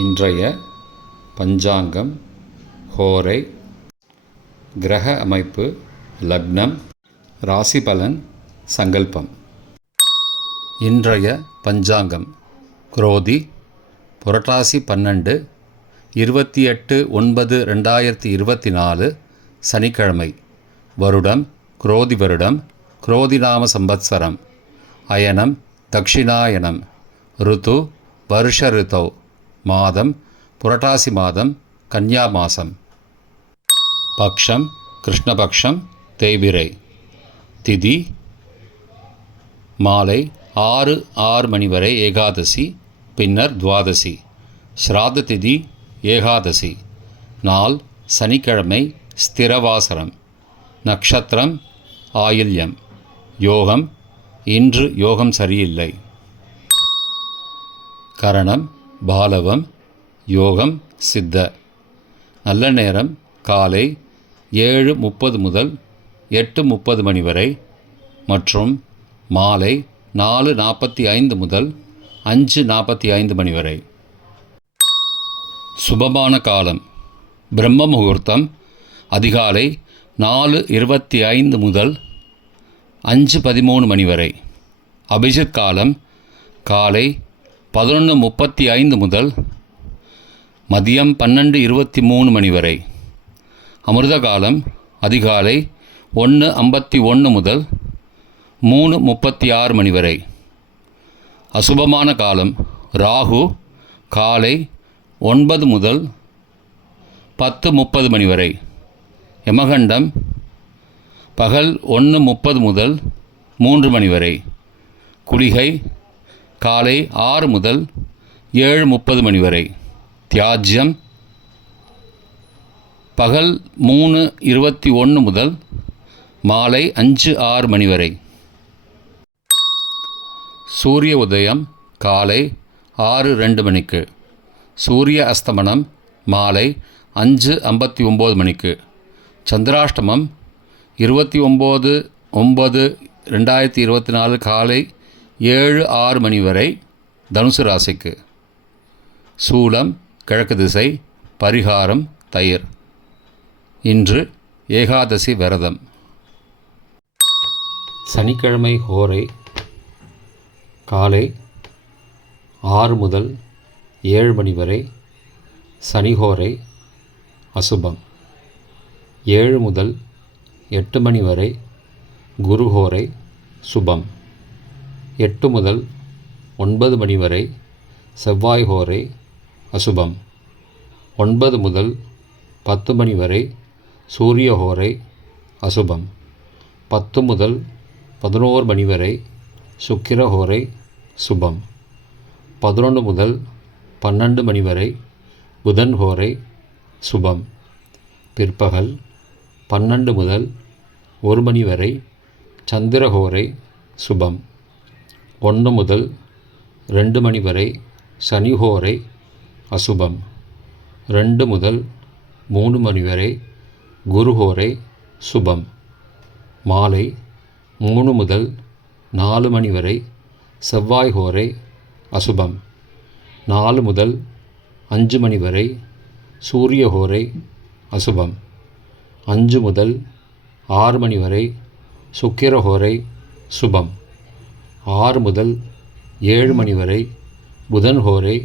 இன்றைய பஞ்சாங்கம், ஹோரை, கிரக அமைப்பு, லக்னம், ராசி பலன், சங்கல்பம். இன்றைய பஞ்சாங்கம் குரோதி புரட்டாசி 12 28/9/2024 சனிக்கிழமை. வருடம் குரோதி வருடம், குரோதிநாம சம்பத்சரம். அயனம் தக்ஷிணாயனம். ருத்து வருஷ ருத்தௌ. மாதம் புரட்டாசி மாதம், கன்யா மாதம். பக்ஷம் கிருஷ்ணபக்ஷம், தேய்பிரை. திதி மாலை 6 மணி வரை ஏகாதசி, பின்னர் துவாதசி. ஸ்ராத்த திதி ஏகாதசி. நாள் சனிக்கிழமை, ஸ்திரவாசரம். நக்ஷத்திரம் ஆயில்யம். யோகம் இன்று யோகம் சரியில்லை. கரணம் பாலவம். யோகம் சித்த. நல்ல நேரம் காலை 7:30 முதல் 8:30 மணி வரை மற்றும் மாலை 4:45 முதல் 5:45 மணி வரை. சுபமான காலம் பிரம்ம முகூர்த்தம் அதிகாலை 4:25 முதல் 5:13 மணி வரை. அபிஜித் காலம் காலை 11:35 முதல் மதியம் 12:23 மணி வரை. அமிர்த காலம் அதிகாலை 1:51 முதல் 3:36 மணி வரை. அசுபமான காலம் ராகு காலை 9 முதல் 10:30 மணி வரை. யமகண்டம் பகல் 1:30 முதல் 3 மணி வரை. குளிகை காலை 6 முதல் 7:30 மணி வரை. தியாஜ்யம் பகல் 3:21 முதல் மாலை 5:06 மணி வரை. சூரிய உதயம் காலை 6:02 மணிக்கு. சூரிய அஸ்தமனம் மாலை 5:59 மணிக்கு. சந்திராஷ்டமம் 29/9/2024 காலை 7:06 மணி வரை தனுசு ராசிக்கு. சூலம் கிழக்கு திசை. பரிகாரம் தயிர். இன்று ஏகாதசி விரதம். சனிக்கிழமை ஹோரை காலை 6 முதல் 7 மணி வரை. சனிஹோரை அசுபம். 7 முதல் 8 மணி வரை குருஹோரை சுபம். 8 முதல் 9 மணி வரை செவ்வாய் ஹோரை அசுபம். 9 முதல் 10 மணி வரை சூரிய ஹோரை அசுபம். 10 முதல் 11 மணி வரை சுக்கிர ஹோரை சுபம். 11 முதல் 12 மணி வரை புதன் ஹோரை சுபம். பிற்பகல் 12 முதல் 1 மணி வரை சந்திர ஹோரை சுபம். 1 முதல் 2 மணி வரை சனிஹோரை அசுபம். 2 முதல் 3 மணி வரை குருஹோரை சுபம். மாலை 3 முதல் 4 மணி வரை செவ்வாய் ஹோரை அசுபம். 4 முதல் 5 மணி வரை சூரிய ஹோரை அசுபம். 5 முதல் 6 மணி வரை சுக்கிர ஹோரை சுபம். 6 முதல் 7 மணி வரை புதன் ஹோரை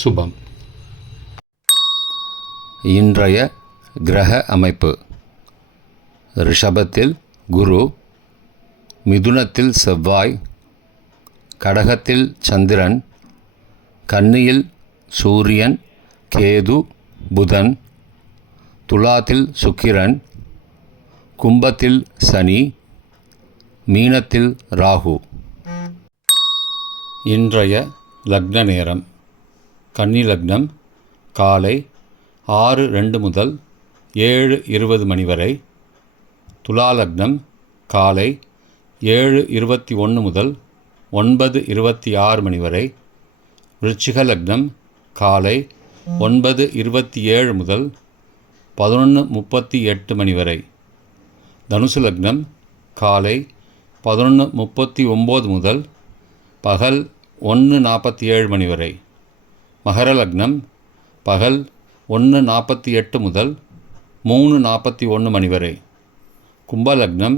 சுபம். இன்றைய கிரக அமைப்பு. ரிஷபத்தில் குரு, மிதுனத்தில் செவ்வாய், கடகத்தில் சந்திரன், கன்னியில் சூரியன், கேது, புதன், துலாத்தில் சுக்கிரன், கும்பத்தில் சனி, மீனத்தில் ராகு. இன்றைய லக்ன நேரம் கன்னி லக்னம் காலை 6:02 முதல் 7:20 மணி வரை. துலா லக்னம் காலை 7:21 முதல் 9:26 மணி வரை. விருச்சிக லக்னம் காலை 9:27 முதல் 11:38 மணி வரை. தனுசு லக்னம் காலை 11:39 முதல் பகல் 1:47 மணி வரை. மகர லக்னம் பகல் 1:48 முதல் 3:41 மணி வரை. கும்ப லக்னம்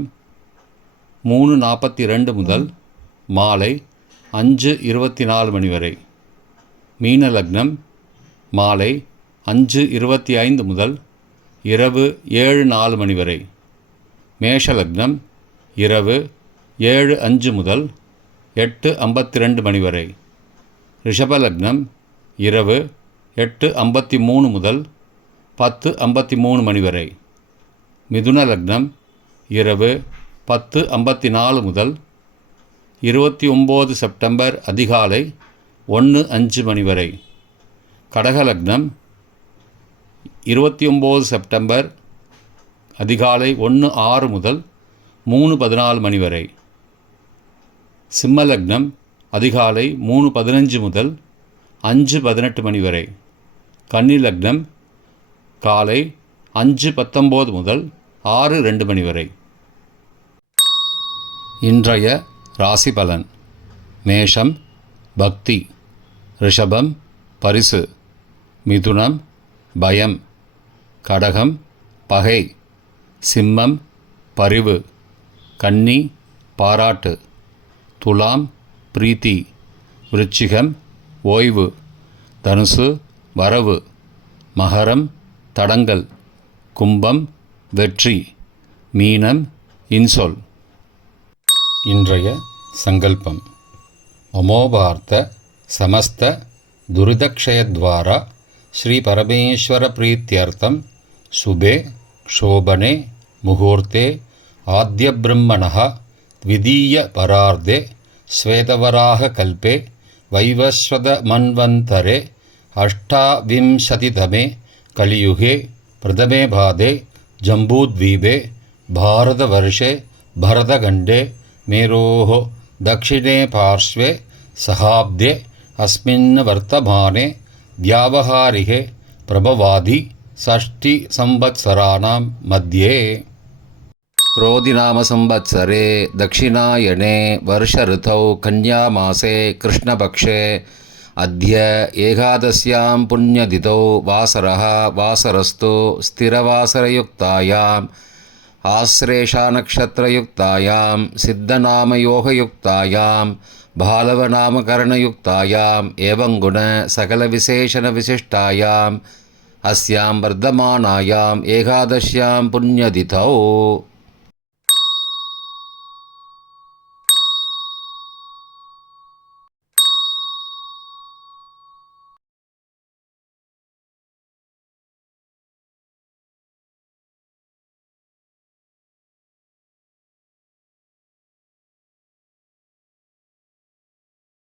3:42 முதல் மாலை 5:24 மணி வரை. மீன லக்னம் மாலை 5:25 முதல் இரவு 7:04 மணி வரை. மேஷ லக்னம் இரவு 7:05 முதல் 8:52 மணி வரை. ரிஷப லக்னம் இரவு 8:53 முதல் 10:53 மணி வரை. மிதுன லக்னம் இரவு 10:54 முதல் 29 செப்டம்பர் அதிகாலை 1:05 மணி வரை. கடக லக்னம் 29 செப்டம்பர் அதிகாலை 1:06 முதல் 3:14 மணி வரை. சிம்ம லக்னம் அதிகாலை 3:15 முதல் 5:18 மணி வரை. கன்னி லக்னம் காலை 5:19 முதல் 6:02 மணி வரை. இன்றைய ராசி பலன். மேஷம் பக்தி, ரிஷபம் பரிசு, மிதுனம் பயம், கடகம் பகை, சிம்மம் பரிவு, கன்னி பாராட்டு, துலாம் பிரீத்தி, விருச்சிகம் ஓய்வு, தனுசு வரவு, மகரம் தடங்கல், கும்பம் வெற்றி, மீனம் இன்சொல். இன்றைய சங்கல்பம். அமோபார்த்த சமஸ்த துரிதக்ஷயத்வாரா ஸ்ரீ பரமேஸ்வர பிரீத்யர்த்தம் சுபே க்ஷோபனே முகூர்த்தே ஆத்ய பிரம்மணः த்விதீய பரார்த்தே ஸ்வேதவராக கல்பே வைவஸ்வத மன்வந்தரே அஷ்டாவிம்சதிதமே கலியுகே பிரதமே பாதே ஜம்பூத்வீபே பாரதவர்ஷே பரதகண்டே மேரோः दक्षिणे पार्श्वे सहाब्दे अस्मिन् वर्तमाने व्यावहारिके प्रभवादि षष्टिसंवत्सराणां मध्ये क्रोधिनामसंवत्सरे दक्षिणायने वर्षऋतौ कन्यामासे कृष्णपक्षे अद्य एकादश्यां पुण्यतिथौ वासरः वासरस्तु स्थिरवासरयुक्तायाम् आश्लेषानक्षत्रयुक्तायां सिद्धनामयोगयुक्तायां भालवनामकरणयुक्तायाम् एवं गुण सकलविशेषणविशिष्टायाम् अस्यां वर्धमानायाम् एकादश्यां पुण्यतिथौ